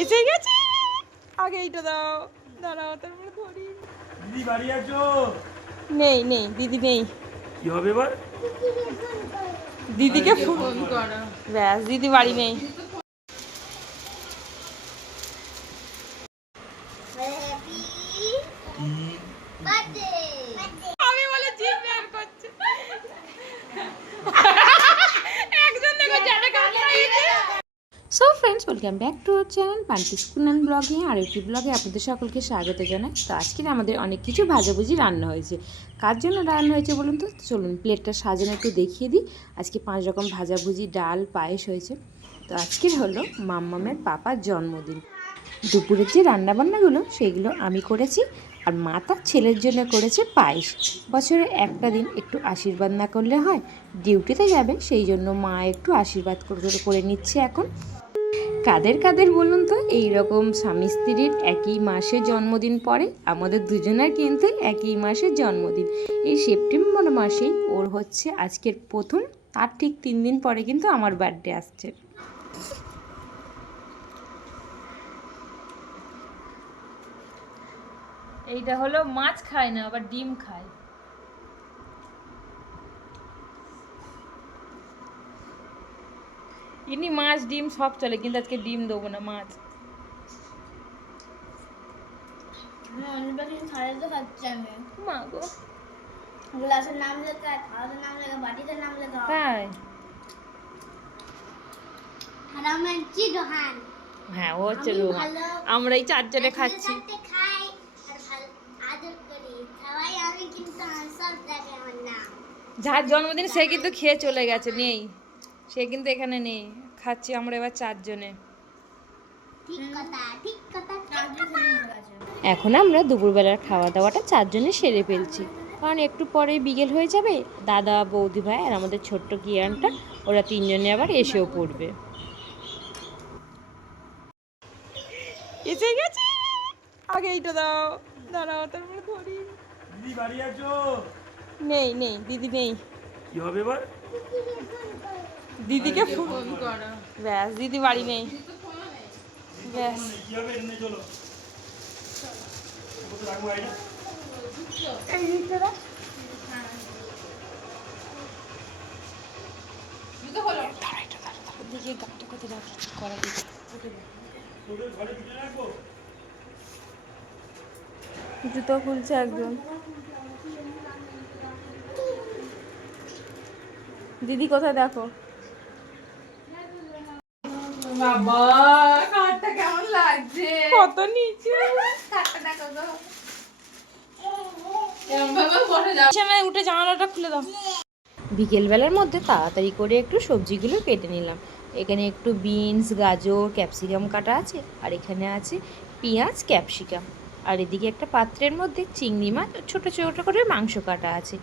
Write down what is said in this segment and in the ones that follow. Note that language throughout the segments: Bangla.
এসে গেছে। আগে এইটা দাও, দাঁড়াও তারপরে ধরি। দিদি বাড়ি আছো? নেই নেই, দিদি নেই। কি হবে এবার? দিদিকে ফোন করো। ব্যাস, দিদি বাড়ি নেই। আমি বলে জিভ বের করছে। একজন দেখো জানে কামড়াইছে। So friends, welcome back to our channel পান্টি স্কুল অ্যান্ড ব্লগে। আর একটি ব্লগে আপনাদের সকলকে স্বাগত জানাই। তো আজকে আমাদের অনেক কিছু ভাজাভুজি রান্না হয়েছে। কার জন্য রান্না হয়েছে বলুন তো? চলুন প্লেটটা সাজানো একটু দেখিয়ে দিই। আজকে 5 রকম ভাজাভুজি, ডাল, পায়েস হয়েছে। তো আজকের হলো মাম্মামের পাপার জন্মদিন। দুপুরের যে রান্নাবান্নাগুলো সেইগুলো আমি করেছি, আর মা তার ছেলের জন্য করেছে পায়েস। বছরে একটা দিন একটু আশীর্বাদ না করলে হয়? ডিউটিতে যাবে, সেই জন্য মা একটু আশীর্বাদ করে নিচ্ছে এখন। কাদের কাদের বলুন তো এই রকম স্বামী স্ত্রীর একই মাসে জন্মদিন পড়ে? আমাদের দুজনের কিন্তু একই মাসে জন্মদিন। এই সেপ্টেম্বর মাসেই ওর হচ্ছে আজকের প্রথম, তার ঠিক 3 দিন পরে কিন্তু আমার বার্থডে আসছে। এইটা হলো মাছ খায় না, আবার ডিম খায়। ইনি মাছ ডিম সব চলে, কিন্তু আজকে ডিম দেবো না, মাছ। মা গো, গ্লাসের নাম লেখা, খাওয়ার নাম লেখা, বাটিতে নাম লেখা। তাই? হারামানচি রোহান। হ্যাঁ, ও হচ্ছে রোহান। আমরা এই 4 জনে খাচ্ছি। খাই আর ভালো আদর করি সবাই। আমি কিন্তু সব জায়গায় আমার নাম। যার জন্মদিন সে কিন্তু খেয়ে চলে গেছে, নেই সে কিন্তু এখানে নেই। খাচ্ছি আমরা এবার 4 জনে। ঠিক কথা, ঠিক কথা। এখন আমরা দুপুরবেলার খাওয়া দাওয়াটা 4 জনে সেরে ফেলছি, কারণ একটু পরেই বিকেল হয়ে যাবে। দাদা, বৌদি ভাই আর আমাদের ছোট্ট কিয়ানটা, ওরা 3 জনে আবার এসেও পড়বে। এসে গেছে। আগে এইটা দাও, দাঁড়াও তারপরে ধরি। দিদি বাড়ি আছো? নেই নেই, দিদি নেই। কি হবে এবার? দিদিকে ফোন করো। ব্যাস, দিদি বাড়ি নেই। ব্যাস, কি হবে? এনে চলো। কোথায় রাখবো আইনা? এই দিকটা দাও। দিকে গাড়িটা কোথায় রাখি, কি করা যায়? তোদের ঘরে ভিতরে রাখবো? জুতো খুলছে একজন। দিদি কোথায় দেখো। বাবা, কাঠটা কেমন লাগছে? কত নিচে। কাঠটা দেখো তো। এরকম ভাবে বসে যাও। বিছানায় উঠে জানালাটা খুলে দাও। বিকেলবেলার মধ্যে তাড়াতাড়ি করে একটু সবজিগুলো কেটে নিলাম। এখানে একটু বিনস, গাজর, ক্যাপসিকাম কাটা আছে, আর এখানে আছে পেঁয়াজ, ক্যাপসিকাম। আর এদিকে একটা পাত্রের মধ্যে চিংড়ি মাছ ছোটো ছোটো করে মাংস কাটা আছে।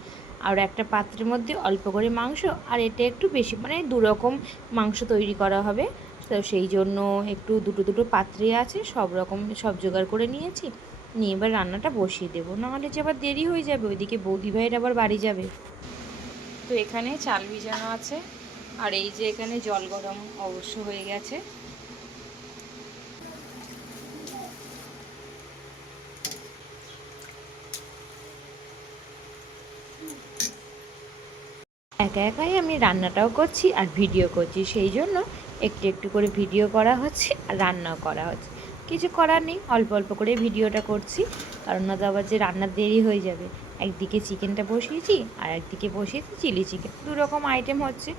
আর একটা পাত্রের মধ্যে অল্প করে মাংস, আর এটা একটু বেশি, মানে 2 রকম মাংস তৈরি করা হবে। তো সেই জন্য একটু দুটো পাত্রে আছে, সব জোগাড় করে নিয়েছি। নিয়ে এবার রান্নাটা বসিয়ে দেবো, নাহলে যে আবার দেরি হয়ে যাবে, ওইদিকে বৌদি ভাইয়ের আবার বাড়ি যাবে। তো এখানে চাল ভিজানো আছে, আর এই যে এখানে জল গরম অবশ্য হয়ে গেছে। একা একাই আমি রান্নাটাও করছি আর ভিডিও করছি, সেই জন্য একটু একটু করে ভিডিও করা হচ্ছে আর রান্নাও করা হচ্ছে। কিছু করার নেই, অল্প অল্প করে ভিডিওটা করছি, কারণ না তো আবার যে রান্নার দেরি হয়ে যাবে। একদিকে চিকেনটা বসিয়েছি আর একদিকে বসিয়েছি চিলি চিকেন, 2 রকম আইটেম হচ্ছে।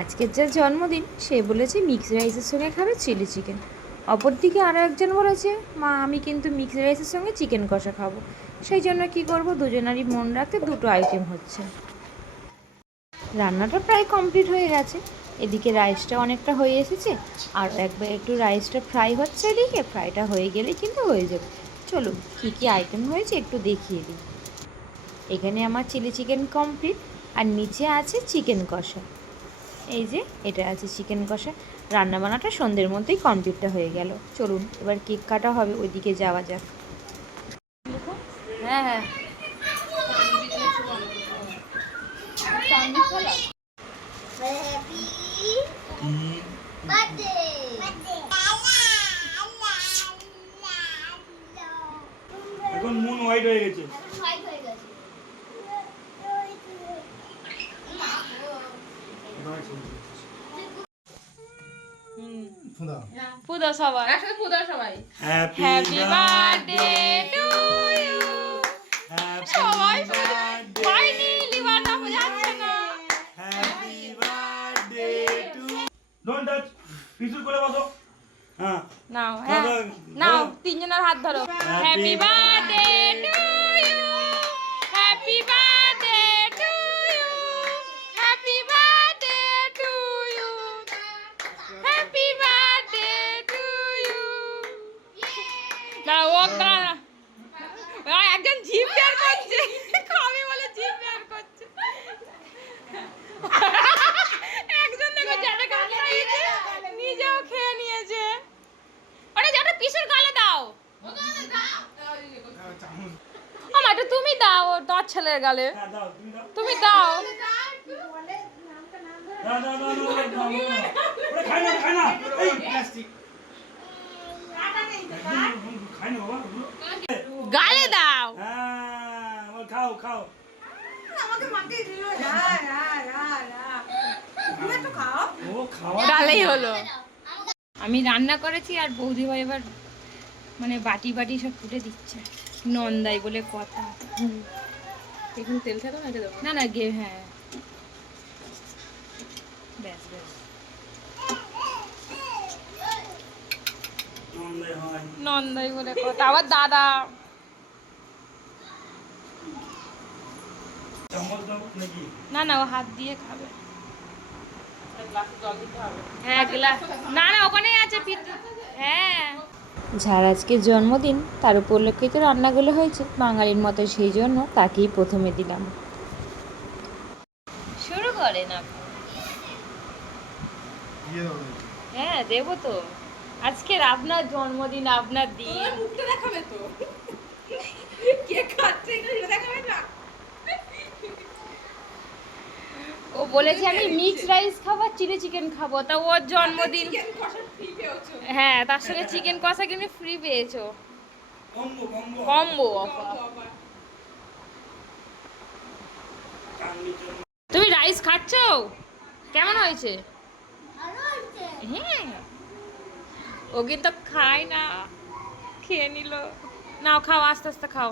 আজকের যার জন্মদিন সে বলেছে মিক্সড রাইসের সঙ্গে খাবে চিলি চিকেন। অপরদিকে আরও একজন বলেছে, মা আমি কিন্তু মিক্সড রাইসের সঙ্গে চিকেন কষা খাবো। সেই জন্য কি করব, দুজনারই মন রাখতে 2টো আইটেম হচ্ছে। রান্নাটা প্রায় কমপ্লিট হয়ে গেছে। এদিকে রাইসটা অনেকটা হয়ে এসেছে, আর একবার একটু রাইসটা ফ্রাই হচ্ছে, এদিকে ফ্রাইটা হয়ে গেলে কিন্তু হয়ে যাবে। চলুন কী কী আইটেম হয়েছে একটু দেখিয়ে দিই। এখানে আমার চিলি চিকেন কমপ্লিট, আর নিচে আছে চিকেন কষা। এই যে এটা আছে চিকেন কষা। রান্নাবান্নাটা সন্ধ্যের মধ্যেই কমপ্লিটটা হয়ে গেল। চলুন এবার কেক কাটা হবে, ওইদিকে যাওয়া যাক। হ্যাঁ হ্যাঁ, হ্যাপি বার্থডে। হয়ে গেছে। হোয়াইট হয়ে গেছে। পুদো সবার একসাথে পুজো সবাই। হ্যাপি বার্থডে টু ইউ সবাই হয়নি লিভারটা বোঝাচ্ছে না ডোন্ট টাচ, পিছু করে বসো। হ্যাঁ নাও হ্যাঁ নাও তিনজনের হাত ধরো happy birthday to you happy birthday to you happy birthday to you happy birthday to you না ও না একজন জিভ বের করছে খাবে বলে জিভ বের করছে একজন দেখো যেটা গাল খাইয়েছে নিজেও খেয়ে নিয়েছে আরে যেটা পিসের গালে দাও আমার এটা তুমি দাও তোর ছেলের গালে হ্যাঁ দাও, তুমি দাও। তুমি দাও না, ওরে খাই না, খাই না। এই প্লাস্টিক। খাই না বাবা ওগুলো। গালে দাও হ্যাঁ, ওর খাও, খাও। ও খাওয়া। গালেই হলো আমি রান্না করেছি আর বৌদি ভাই এবার মানে বাটি বাটি সব ফুটে দিচ্ছে নন্দাই বলে কথা এখন তেল খেতো না এটা দেবো। না না গে হ্যাঁ ব্যাস ব্যাস নন্দাই হয়। নন্দাই বলে কথা আবার দাদা চামচ দাও নাকি? না না ও হাত দিয়ে খাবে হ্যাঁ গ্লাস না না ওখানেই আছে হ্যাঁ যার আজকে জন্মদিন তার উপলক্ষিত রান্নাগুলো হয়েছে বাঙালির মতো, সেই জন্য তাকেই প্রথমে দিলাম। শুরু করে না হ্যাঁ দেবো তো আজকের আপনার জন্মদিন আপনার দিন মুখটা দেখাবে তো। কে খাচ্ছে এটা দেখাবে না। ও বলেছে আমি মিক্স রাইস খাবো চিলি চিকেন খাবো তা ওর জন্মদিন চিকেন কষা ফ্রি পেয়েছো। হ্যাঁ তার সঙ্গে চিকেন কষা কিন্তু ফ্রি পেয়েছো কম্বো, কম্বো। কম্বো অফার বাবা। চাঁদনির জন্য। তুমি রাইস খাচ্ছো কেমন হয়েছে ভালো হচ্ছে। হ্যাঁ ও কিন্তু খায় না খেয়ে নিল নাও খাও আস্তে আস্তে খাও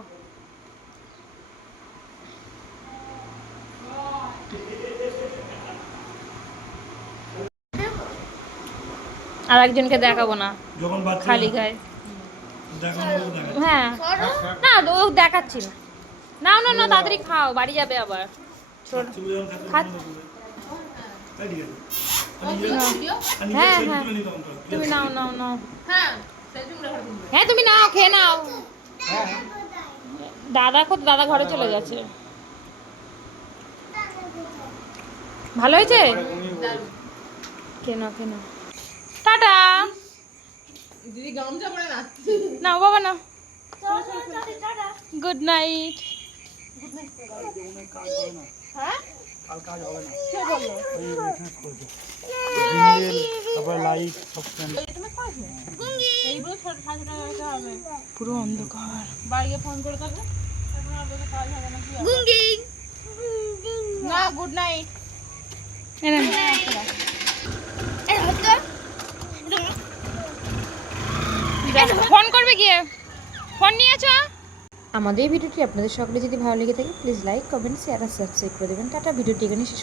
আর একজনকে দেখাবো না যখন বাচ্চা খালি গায়ে দেখানো হবে, দেখানো। হ্যাঁ না ও দেখাচ্ছি না না না না তাড়াতাড়ি খাও বাড়ি যাবে আবার ছোট বাচ্চাগুলো যখন খাচ্ছে খাচ্ছ- তখন দেখবে। তাই ঠিক আছে। আর নিজের হ্যাঁ, সেলফি হ্যাঁ। তুলে নিতে হবে তো। তুমি নাও নাও নাও হ্যাঁ সেলফি গুলো করে দিবে। হ্যাঁ তুমি নাও খেয়ে নাও দাদা ঘরে চলে গেছে ভালো হয়েছে কেন কেন টাটা দিদি গামছা পরে নাচছে। নাও বাবা নাও গুড নাইট কাল কাজ হবে না। ওই business করছে। জিমেল, তারপরে লাইট সব কেন- পুরো অন্ধকার বাড়িতে ফোন করে তাহলে এখন আর তোকে কাজ হবে না কি হবে? গুঙ্গি না গুড নাইট। ফোন করবে গিয়ে ফোন নিয়েছো আমাদের এই ভিডিওটি আপনাদের সকলে যদি ভালো লেগে থাকে প্লিজ লাইক কমেন্ট শেয়ার আর সাবস্ক্রাইব করে দেবেন। টাটা, ভিডিওটি এখানে শেষ